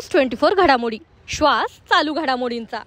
News 24 घडामोडी, श्वास चालू घडामोडींचा।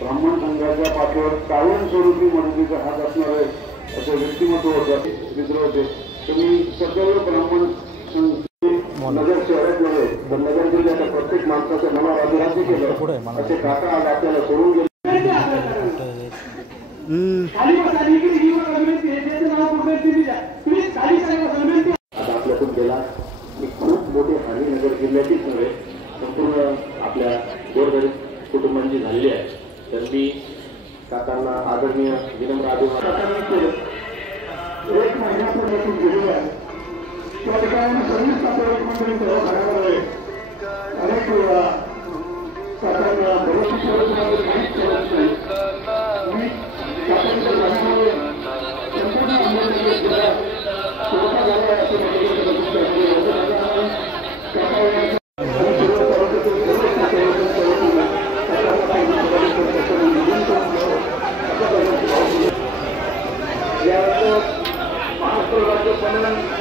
ब्राह्मण संघाच्या पाठीवर कायमस्वरूपी मदतीचा हात असणार आहे असं व्यक्तिमत्व होतं मित्र होते। तुम्ही सर्व ब्राह्मण नगर शहरातमध्ये नगर जिल्ह्याच्या प्रत्येक माणसाच्या मनावर अधिराज्य केलं असे काका आज आपल्याला सोडून गेले। आता आपल्यातून गेला खूप मोठी हानी नगर जिल्ह्याचीच नव्हे संपूर्ण आपल्या गोरगरीब कुटुंबांची झालेली आहे। तर मी काकांना आदरणीय विनम्र अभिवादन केलं। एक महिन्यापूर्वी गेलेलो आहे त्या ठिकाणी सर्विस कातळी मंडळी अनेक वेळा काकांना बरोबर काहीच करत नाही। मी काकांच्या झाल्यामुळे संपूर्ण महाराष्ट्र राज्य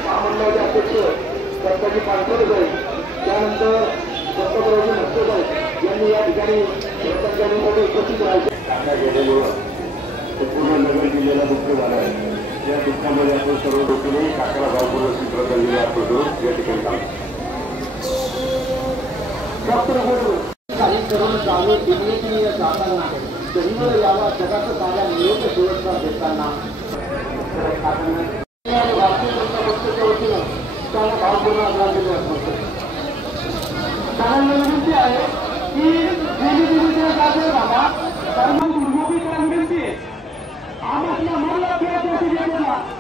महामंडळाचे अध्यक्ष दत्ताजी पानसरे साहेब, त्यानंतर दत्ताजी म्हस्के साहेब यांनी या ठिकाणी सरपंचांमध्ये उपस्थित राहायचे। काका गेल्यामुळं संपूर्ण नगर जिल्ह्याला दुःख झालं आहे। या दुःखामध्ये आपण सर्व लोकांनी काकाला भावपूर्वक श्रद्धांजली अर्पण करून या ठिकाणी काही करून जावे दिल्लीतील जाताना जमिनीवर यावा जगाचं साऱ्या नियोजन सुरक्षा देताना भारतीय जनता पक्षाच्या वतीनं त्याला भावपूर्ण आदरांजली अर्पण करतो। कारण विनंती आहे की दिल्लीच्या जागे बाबा कर्म दुर्गोपीकडे विनंती आहे आम्हाला मला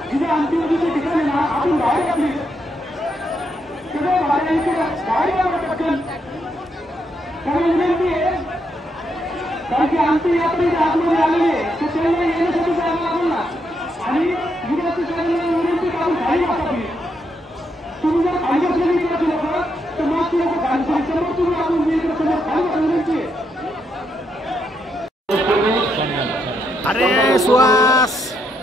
जिथे अंतिम दिवशी ठिकाणी ना आपण बाहेर घातली सगळं बाहेर यावं पटकन कारण विनंती आहे कारण की आमची यात्रा आतमध्ये आलेली आहे तर त्यांना येण्यासाठी जायला लागेल ना आणि विद्यार्थी विनंती काढून खाली वाटली तुम्ही जर खाली बसलेली इकडे लोक तर मग ती लोक खाली समोर तुम्ही आपण इकडे समोर खाली बसली विनंती आहे। श्वास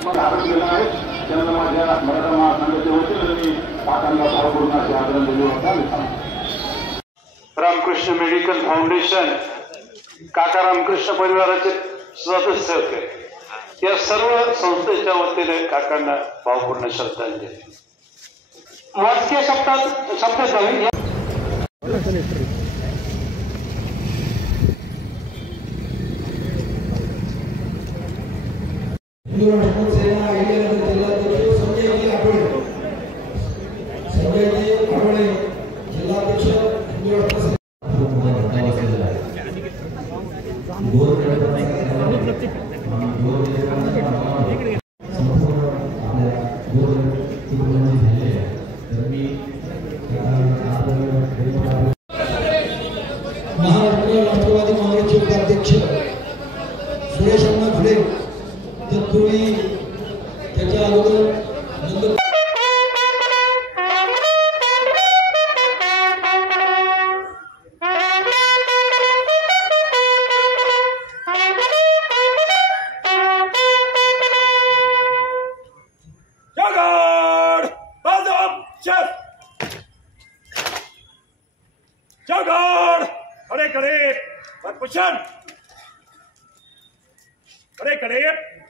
मला आढळलेला आहे. त्यांना माझ्या मराठा महासंघाच्या वतीनं मी काकांना भावपूर्ण असे आदरांजली वाहतो. रामकृष्ण मेडिकल फाउंडेशन काका रामकृष्ण परिवाराचे सदस्य होते. या सर्व संस्थेच्या वतीने काकांना भावपूर्ण श्रद्धांजली. वाचकीय शब्द जाईल. महाराष्ट्र राष्ट्रवादी काँग्रेसचे उपाध्यक्ष सुरेश अण्णा घुले तत्पूर्वी त्याच्या अगोदर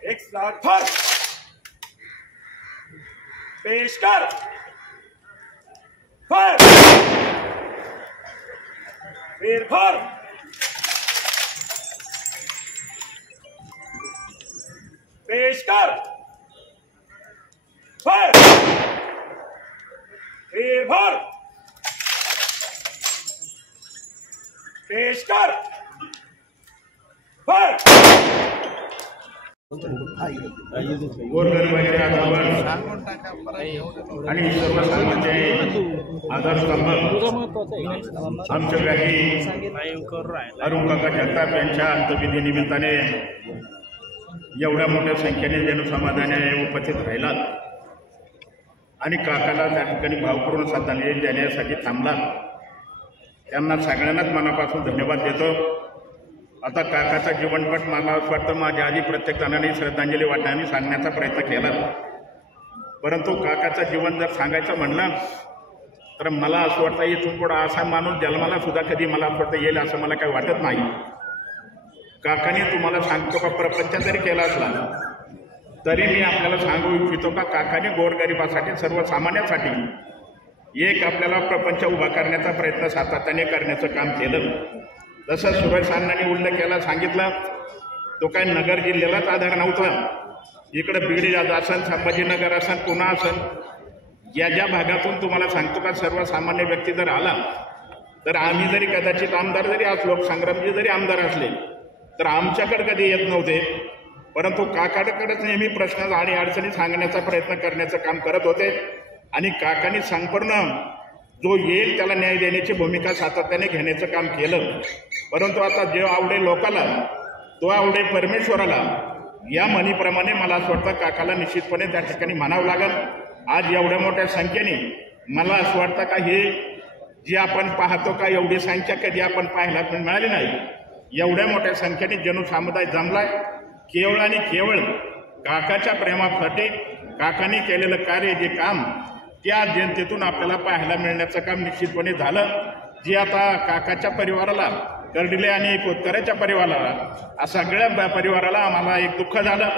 एक स्लाट फर पेश कर फर फिर फर पेश कर फर फिर फर पेश कर फर. गोरगरिबांचे आधार आणि सर्वसामान्य आधारस्तंभ आमच्या व्याही अरुण काका जगताप यांच्या अंतविधी निमित्ताने एवढ्या मोठ्या संख्येने जनसमाधाने उपस्थित राहिलात आणि काकाला त्या ठिकाणी भावपूर्ण श्रद्धांजली देण्यासाठी थांबलात. त्यांना सगळ्यांनाच मनापासून धन्यवाद देतो. आता काकाचा जीवनपट मला असं वाटतं माझ्या आधी प्रत्येक जणांनी श्रद्धांजली वाटण्याने सांगण्याचा प्रयत्न केला, परंतु काकाचं जीवन जर सांगायचं म्हणलं तर मला असं वाटतं इथून पुढं असा माणूस जन्माला सुद्धा कधी मला असं वाटतं येईल असं मला काही वाटत नाही. काकाने तुम्हाला सांगतो का प्रपंच जरी केला असला तरी मी आपल्याला सांगू इच्छितो का काकाने गोरगरिबासाठी सर्वसामान्यांसाठी एक आपल्याला प्रपंच उभा करण्याचा प्रयत्न सातत्याने करण्याचं काम केलं. जसं सुरेश अण्णांनी उल्लेख केला सांगितलं तो काय नगर जिल्ह्यालाच आधार नव्हता. इकडं बीड असन, संभाजीनगर असन, पुणा असन, या ज्या भागातून तुम्हाला सांगतो का सर्वसामान्य व्यक्ती जर आला तर आम्ही जरी कदाचित आमदार जरी असलो, संग्रामजी जरी आमदार असले तर आमच्याकडे कधी येत नव्हते, परंतु काकाकडेच नेहमी प्रश्न आणि अडचणी सांगण्याचा प्रयत्न करण्याचं काम करत होते. आणि काकांनी संपूर्ण जो येईल त्याला न्याय देण्याची भूमिका सातत्याने घेण्याचं काम केलं. परंतु आता जे आवडे लोकाला तो आवडे परमेश्वराला या म्हणीप्रमाणे मला असं वाटतं काकाला निश्चितपणे त्या ठिकाणी म्हणावं लागेल. आज एवढ्या मोठ्या संख्येने मला असं वाटतं का हे जे आपण पाहतो का एवढी संख्या कधी आपण पाहायला पण मिळाली नाही. एवढ्या मोठ्या संख्येने जनसमुदाय जमलाय केवळ आणि केवळ काकाच्या प्रेमासाठी. काकाने केलेलं कार्य जे काम त्या जनतेतून आपल्याला पाहायला मिळण्याचं काम निश्चितपणे झालं. जे आता काकाच्या परिवाराला, कर्डिले आणि कोतकऱ्याच्या परिवाराला, सगळ्या परिवाराला आम्हाला एक दुःख झालं.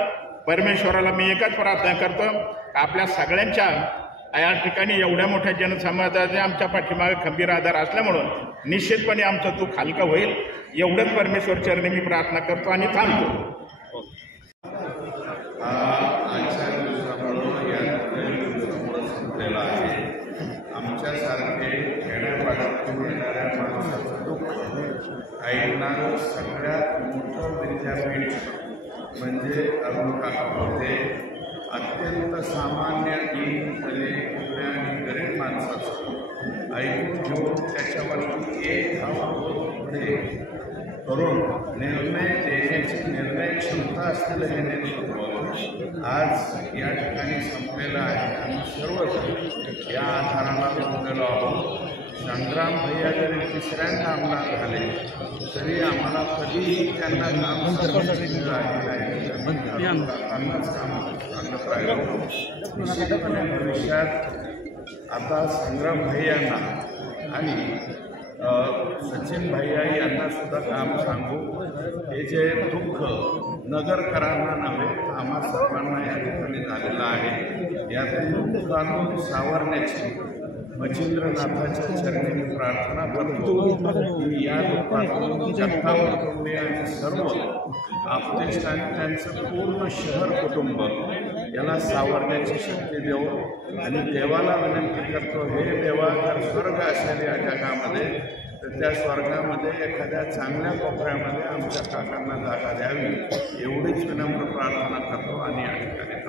परमेश्वराला मी एकच प्रार्थना करतो, आपल्या सगळ्यांच्या या ठिकाणी एवढ्या मोठ्या जनसमुदायाचे आमच्या पाठीमागे खंबीर आधार असल्यामुळं निश्चितपणे आमचं दुःख हलकं होईल एवढंच परमेश्वर चरणी मी प्रार्थना करतो आणि थांबतो. आमच्यासारखे खेड्यापाड्यातून येणाऱ्या माणसाचं दुःख ऐकणारं सगळ्यात मोठं विद्यापीठ म्हणजे अरुण काका होते. अत्यंत सामान्य दीनदले आणि गरीब माणसाचं ऐकून घेऊन त्याच्यावरती एक पुढे करून निर्णय देण्याची निर्णय क्षमता असलेलं हे नेतृत्व आज या ठिकाणी संपलेलं आहे. आम्ही सर्वजण या आधाराला जमलेलो आहोत. संग्राम भैया जरी तिसऱ्यांदा आमदार झाले तरी आम्हाला कधीही त्यांना काम सांगितलं नाही. निश्चितपणे भविष्यात आता संग्राम भैयांना आणि सचिन भैया यांना सुद्धा काम सांगू. हे जे दुःख नगरकरांना नव्हे आम्हा सर्वांना या ठिकाणी झालेलं आहे, यातून दुःखातून सावरण्याची मच्छिंद्रनाथाच्या चरणी मी प्रार्थना करतो की या दुःखातून जगताप कुटुंबे आणि सर्व आपतेष्ट आणि त्यांचं पूर्ण शहर कुटुंब याला सावरण्याची शक्ती देऊ. आणि देवाला विनंती करतो, हे देवा जर स्वर्ग असेल या जगामध्ये तर त्या स्वर्गामध्ये एखाद्या चांगल्या कोपऱ्यामध्ये आमच्या काकांना जागा द्यावी एवढीच विनम्र प्रार्थना करतो आणि या ठिकाणी